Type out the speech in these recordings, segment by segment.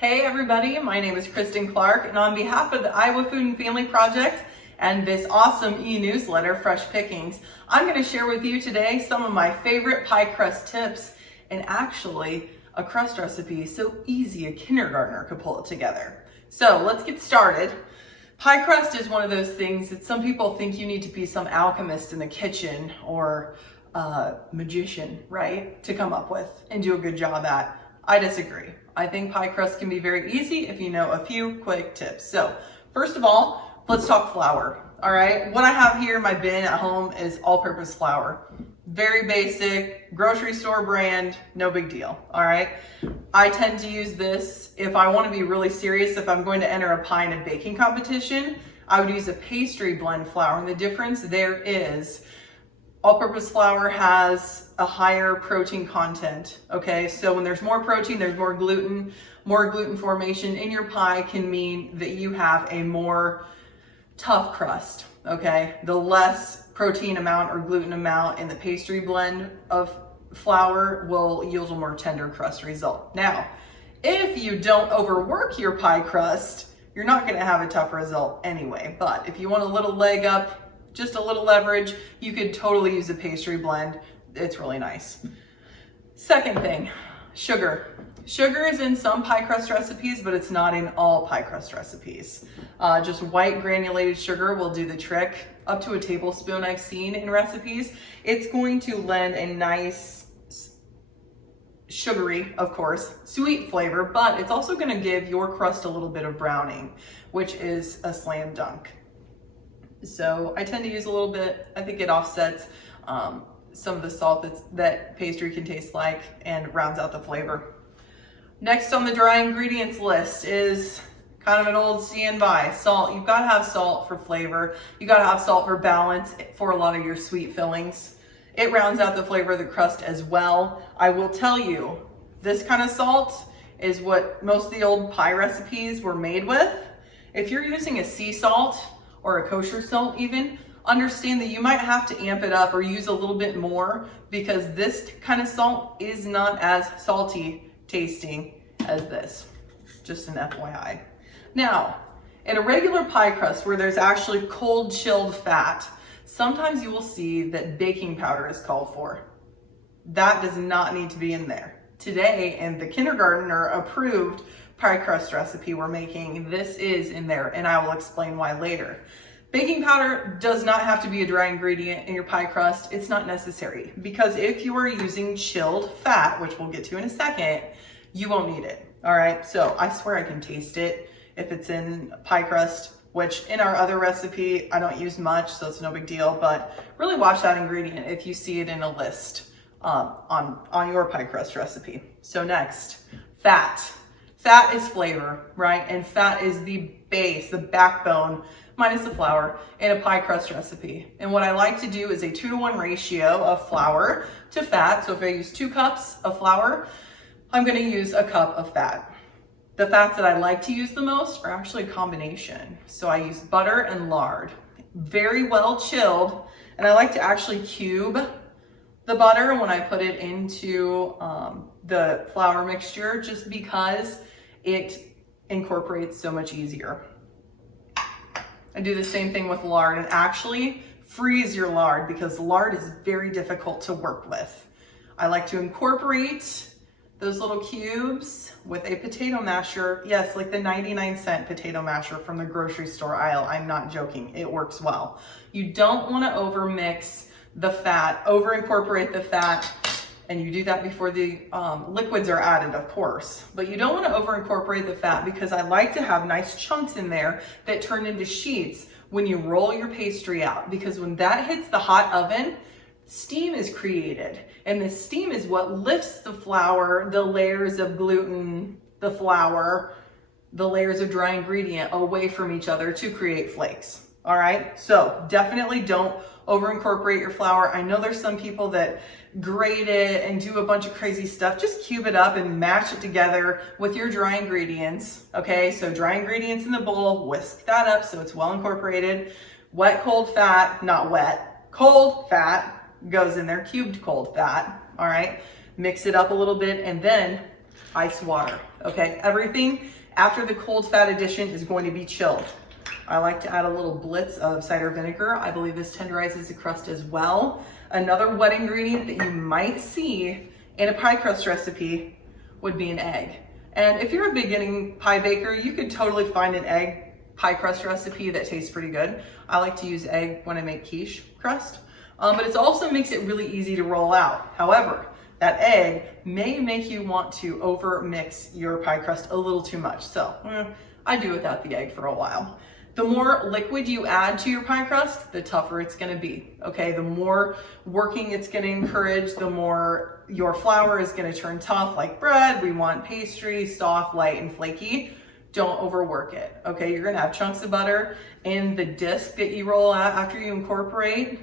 Hey everybody, my name is Cristen Clark, and on behalf of the Iowa Food and Family Project and this awesome e-newsletter, Fresh Pickings, I'm going to share with you today some of my favorite pie crust tips and actually a crust recipe so easy a kindergartner could pull it together. So let's get started. Pie crust is one of those things that some people think you need to be some alchemist in the kitchen or magician, right, to come up with and do a good job at. I disagree. I think pie crust can be very easy if you know a few quick tips. So first of all, let's talk flour. All right, what I have here in my bin at home is all-purpose flour. Very basic, grocery store brand, no big deal. All right, I tend to use this if I want to be really serious. If I'm going to enter a pie and a baking competition, I would use a pastry blend flour, and the difference there is all-purpose flour has a higher protein content, okay? So when there's more protein, there's more gluten. More gluten formation in your pie can mean that you have a more tough crust, okay? The less protein amount or gluten amount in the pastry blend of flour will yield a more tender crust result. Now, if you don't overwork your pie crust, you're not gonna have a tough result anyway. But if you want a little leg up, just a little leverage, you could totally use a pastry blend. It's really nice. Second thing, sugar. Sugar is in some pie crust recipes, but it's not in all pie crust recipes. Just white granulated sugar will do the trick. Up to a tablespoon I've seen in recipes. It's going to lend a nice sugary, of course, sweet flavor, but it's also gonna give your crust a little bit of browning, which is a slam dunk. So I tend to use a little bit. I think it offsets some of the salt that pastry can taste like and rounds out the flavor. Next on the dry ingredients list is kind of an old standby, salt. You've got to have salt for flavor. You got to have salt for balance for a lot of your sweet fillings. It rounds out the flavor of the crust as well. I will tell you, this kind of salt is what most of the old pie recipes were made with. If you're using a sea salt, or a kosher salt even, understand that you might have to amp it up or use a little bit more because this kind of salt is not as salty tasting as this. Just an FYI. Now, in a regular pie crust where there's actually cold chilled fat, sometimes you will see that baking powder is called for. That does not need to be in there. Today, in the kindergartner approved pie crust recipe we're making, this is in there, and I will explain why later. Baking powder does not have to be a dry ingredient in your pie crust. It's not necessary, because if you are using chilled fat, which we'll get to in a second, you won't need it. All right, so I swear I can taste it if it's in pie crust, which in our other recipe I don't use much, so it's no big deal, but really watch that ingredient if you see it in a list on your pie crust recipe. So next, fat. Fat is flavor, right? And fat is the base, the backbone, minus the flour, in a pie crust recipe. And what I like to do is a 2-to-1 ratio of flour to fat. So if I use 2 cups of flour, I'm gonna use a cup of fat. The fats that I like to use the most are actually a combination. So I use butter and lard, very well chilled. And I like to actually cube the butter when I put it into the flour mixture, just because it incorporates so much easier. I do the same thing with lard, and actually freeze your lard because lard is very difficult to work with. I like to incorporate those little cubes with a potato masher. Yes, like the 99-cent potato masher from the grocery store aisle. I'm not joking, it works well. You don't want to overmix the fat, over incorporate the fat, and you do that before the liquids are added, of course. But you don't want to over incorporate the fat, because I like to have nice chunks in there that turn into sheets when you roll your pastry out, because when that hits the hot oven, steam is created, and the steam is what lifts the flour, the layers of gluten, the flour, the layers of dry ingredient away from each other to create flakes. All right, so definitely don't over incorporate your flour. I know there's some people that grate it and do a bunch of crazy stuff. Just cube it up and mash it together with your dry ingredients. Okay, so dry ingredients in the bowl, whisk that up so it's well incorporated. Wet, cold fat, not wet, cold fat goes in there, cubed cold fat. All right, mix it up a little bit, and then ice water, okay? Everything after the cold fat addition is going to be chilled. I like to add a little blitz of cider vinegar. I believe this tenderizes the crust as well. Another wet ingredient that you might see in a pie crust recipe would be an egg. And if you're a beginning pie baker, you could totally find an egg pie crust recipe that tastes pretty good. I like to use egg when I make quiche crust, but it also makes it really easy to roll out. However, that egg may make you want to over mix your pie crust a little too much. So I do without the egg for a while. The more liquid you add to your pie crust, the tougher it's gonna be, okay? The more working it's gonna encourage, the more your flour is gonna turn tough like bread. We want pastry, soft, light, and flaky. Don't overwork it, okay? You're gonna have chunks of butter in the disc that you roll out after you incorporate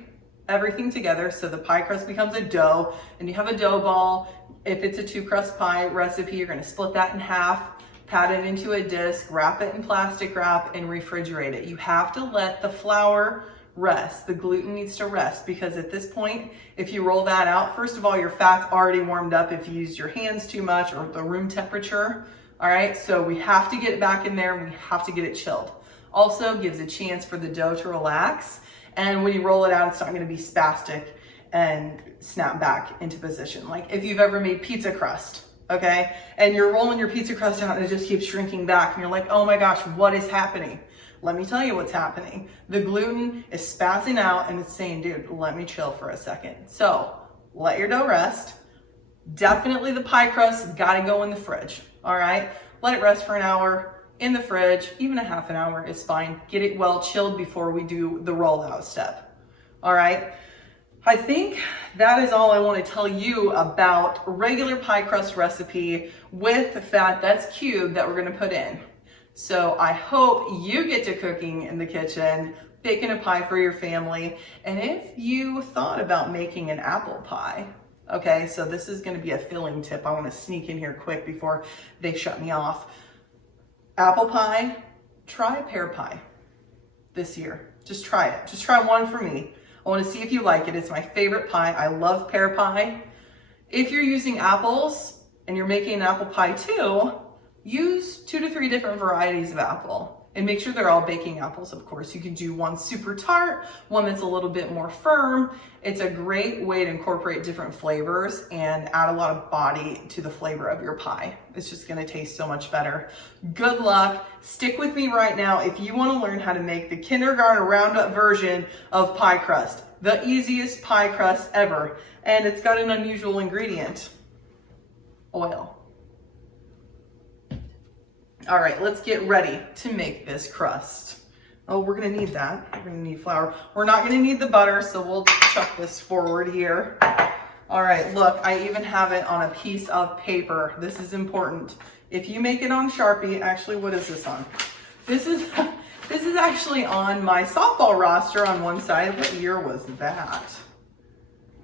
everything together, so the pie crust becomes a dough, and you have a dough ball. If it's a 2-crust pie recipe, you're gonna split that in half, pat it into a disc, wrap it in plastic wrap, and refrigerate it. You have to let the flour rest. The gluten needs to rest, because at this point, if you roll that out, first of all, your fat's already warmed up if you used your hands too much or the room temperature. All right, so we have to get it back in there. We have to get it chilled. Also gives a chance for the dough to relax. And when you roll it out, it's not gonna be spastic and snap back into position. Like if you've ever made pizza crust, okay? And you're rolling your pizza crust out and it just keeps shrinking back and you're like, oh my gosh, what is happening? Let me tell you what's happening. The gluten is spazzing out and it's saying, dude, let me chill for a second. So let your dough rest. Definitely the pie crust gotta go in the fridge, all right? Let it rest for an hour in the fridge, even a half an hour is fine. Get it well chilled before we do the rollout step, all right? I think that is all I want to tell you about regular pie crust recipe with the fat that's cubed that we're going to put in. So I hope you get to cooking in the kitchen, baking a pie for your family. And if you thought about making an apple pie, okay, so this is going to be a filling tip. I want to sneak in here quick before they shut me off. Apple pie, try pear pie this year. Just try it. Just try one for me. I want to see if you like it. It's my favorite pie. I love pear pie. If you're using apples and you're making an apple pie too, use 2 to 3 different varieties of apple and make sure they're all baking apples, of course. You can do one super tart, one that's a little bit more firm. It's a great way to incorporate different flavors and add a lot of body to the flavor of your pie. It's just gonna taste so much better. Good luck. Stick with me right now if you wanna learn how to make the kindergarten roundup version of pie crust, the easiest pie crust ever. And it's got an unusual ingredient, oil. All right, let's get ready to make this crust. Oh, we're gonna need that. We're gonna need flour. We're not gonna need the butter, so we'll chuck this forward here. All right, look, I even have it on a piece of paper. This is important. If you make it on Sharpie, actually, what is this on? This is actually on my softball roster on one side. What year was that?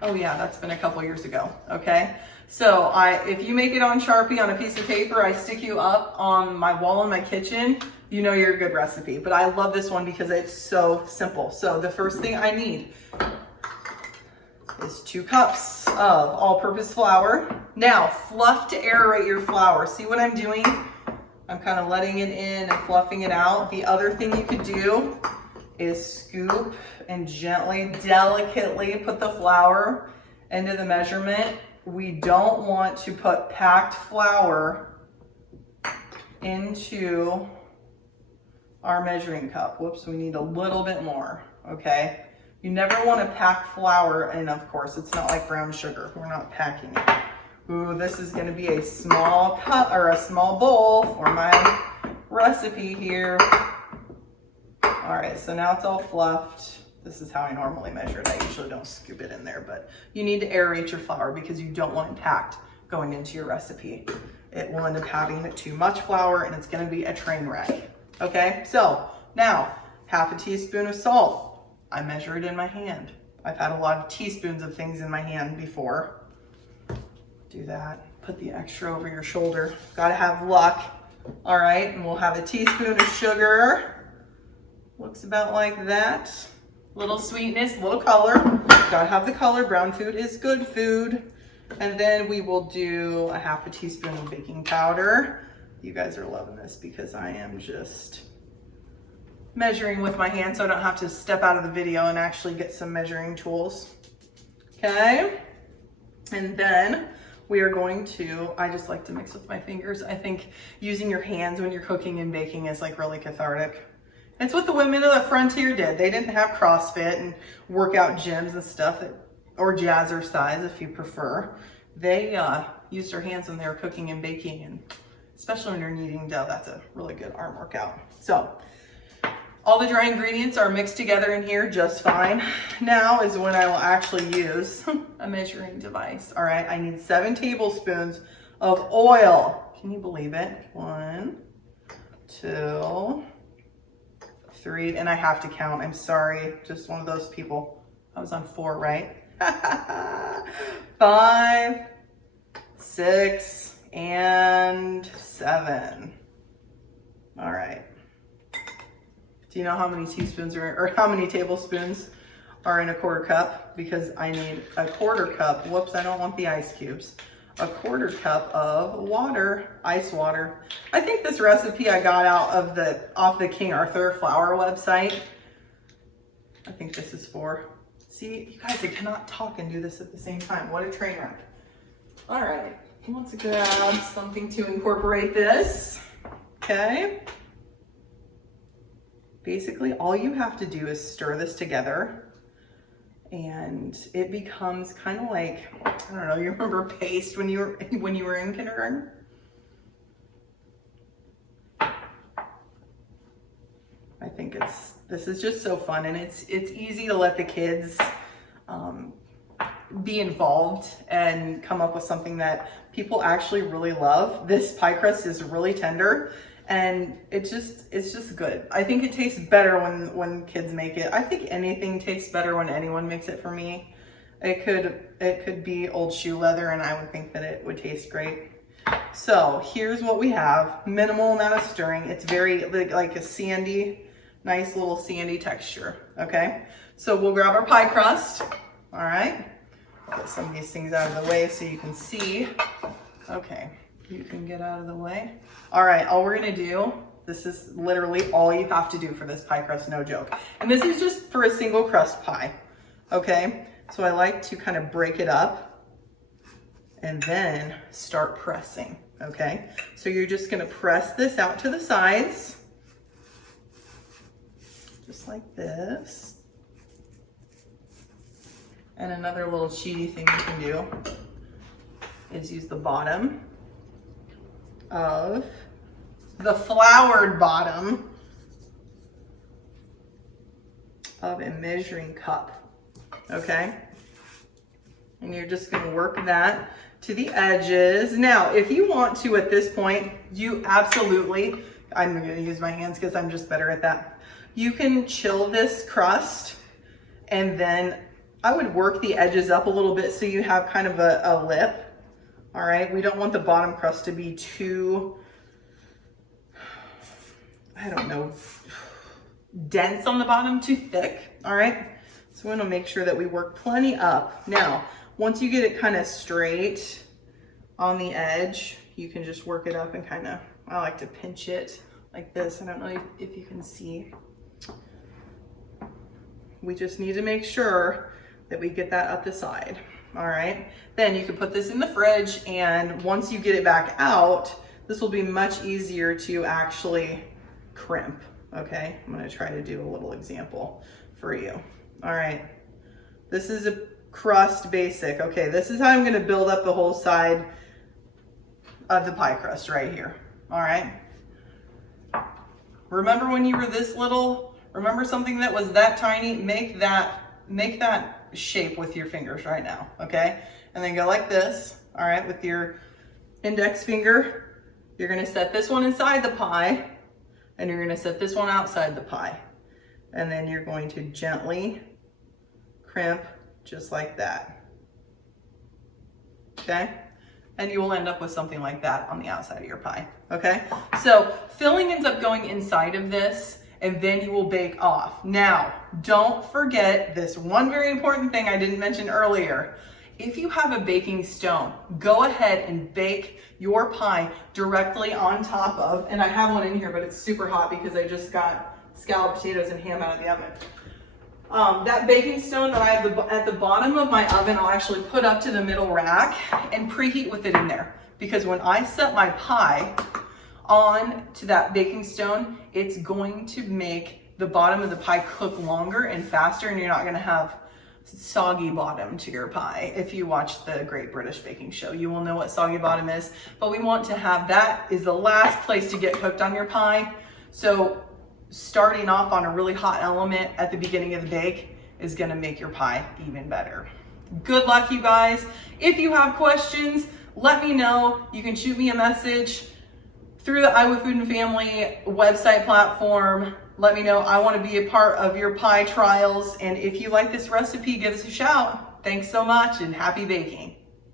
Oh yeah, that's been a couple years ago, okay? So if you make it on Sharpie on a piece of paper, I stick you up on my wall in my kitchen, you know you're a good recipe. But I love this one because it's so simple. So the first thing I need is 2 cups of all-purpose flour. Now, fluff to aerate your flour. See what I'm doing? I'm kind of letting it in and fluffing it out. The other thing you could do is scoop and gently, delicately put the flour into the measurement. We don't want to put packed flour into our measuring cup. Whoops, we need a little bit more, okay? You never want to pack flour, and of course, it's not like brown sugar. We're not packing it. Ooh, this is gonna be a small cup or a small bowl for my recipe here. All right, so now it's all fluffed. This is how I normally measure it. I usually don't scoop it in there, but you need to aerate your flour because you don't want it packed going into your recipe. It will end up having too much flour and it's gonna be a train wreck. Okay, so now ½ teaspoon of salt. I measure it in my hand. I've had a lot of teaspoons of things in my hand before. Do that, put the extra over your shoulder. Gotta have luck. All right, and we'll have a teaspoon of sugar. Looks about like that. Little sweetness, little color. Gotta have the color. Brown food is good food. And then we will do a half a teaspoon of baking powder. You guys are loving this because I am just measuring with my hand so I don't have to step out of the video and actually get some measuring tools. Okay. And then we are going to, I just like to mix with my fingers. I think using your hands when you're cooking and baking is like really cathartic. It's what the women of the frontier did. They didn't have CrossFit and workout gyms and stuff, or jazzercise if you prefer. They used their hands when they were cooking and baking, and especially when you're kneading dough, that's a really good arm workout. So all the dry ingredients are mixed together in here just fine. Now is when I will actually use a measuring device. All right, I need 7 tablespoons of oil. Can you believe it? 1, 2, 3, and I have to count. I'm sorry, just one of those people. I was on 4, right? 5, 6, and 7. All right. Do you know how many teaspoons or how many tablespoons are in a quarter cup? Because I need a quarter cup. Whoops, I don't want the ice cubes. A quarter cup of water, ice water. I think this recipe I got off the King Arthur flour website. I think this is for. See, you guys, I cannot talk and do this at the same time. What a train wreck. All right, let's grab something to incorporate this. Okay. Basically, all you have to do is stir this together and it becomes kind of like, I don't know, you remember paste when you were in kindergarten? I think this is just so fun, and it's easy to let the kids be involved and come up with something that people actually really love. This pie crust is really tender. And it's just good. I think it tastes better when kids make it. I think anything tastes better when anyone makes it for me. It could be old shoe leather and I would think that it would taste great. So here's what we have. Minimal amount of stirring. It's very like a sandy, nice little sandy texture. Okay. So we'll grab our pie crust. All right. Get some of these things out of the way so you can see. Okay. You can get out of the way. All right, all we're gonna do, this is literally all you have to do for this pie crust, no joke. And this is just for a single crust pie, okay? So I like to kind of break it up and then start pressing, okay? So you're just gonna press this out to the sides, just like this. And another little cheaty thing you can do is use the bottom of the floured bottom of a measuring cup, okay? And you're just gonna work that to the edges. Now, if you want to at this point, you absolutely, I'm gonna use my hands because I'm just better at that. You can chill this crust and then I would work the edges up a little bit so you have kind of a lip. All right, we don't want the bottom crust to be too, I don't know, dense on the bottom, too thick, all right? So we wanna make sure that we work plenty up. Now, once you get it kind of straight on the edge, you can just work it up and kind of, I like to pinch it like this. I don't know if you can see. We just need to make sure that we get that up the side. All right, then you can put this in the fridge, and once you get it back out, this will be much easier to actually crimp, okay? I'm gonna try to do a little example for you. All right, this is a crust basic. Okay, this is how I'm gonna build up the whole side of the pie crust right here, all right? Remember when you were this little? Remember something that was that tiny? Make that shape with your fingers right now, okay? And then go like this, all right, with your index finger. You're gonna set this one inside the pie, and you're gonna set this one outside the pie. And then you're going to gently crimp just like that, okay? And you will end up with something like that on the outside of your pie, okay? So filling ends up going inside of this, and then you will bake off. Now, don't forget this one very important thing I didn't mention earlier. If you have a baking stone, go ahead and bake your pie directly on top of, and I have one in here, but it's super hot because I just got scalloped potatoes and ham out of the oven. That baking stone that I have at the bottom of my oven, I'll actually put up to the middle rack and preheat with it in there. Because when I set my pie on to that baking stone, it's going to make the bottom of the pie cook longer and faster, and you're not gonna have soggy bottom to your pie. If you watch the Great British Baking Show, you will know what soggy bottom is, but we want to have that is the last place to get cooked on your pie. So starting off on a really hot element at the beginning of the bake is gonna make your pie even better. Good luck, you guys. If you have questions, let me know. You can shoot me a message through the I With Food and Family website platform. Let me know. I want to be a part of your pie trials. And if you like this recipe, give us a shout. Thanks so much and happy baking.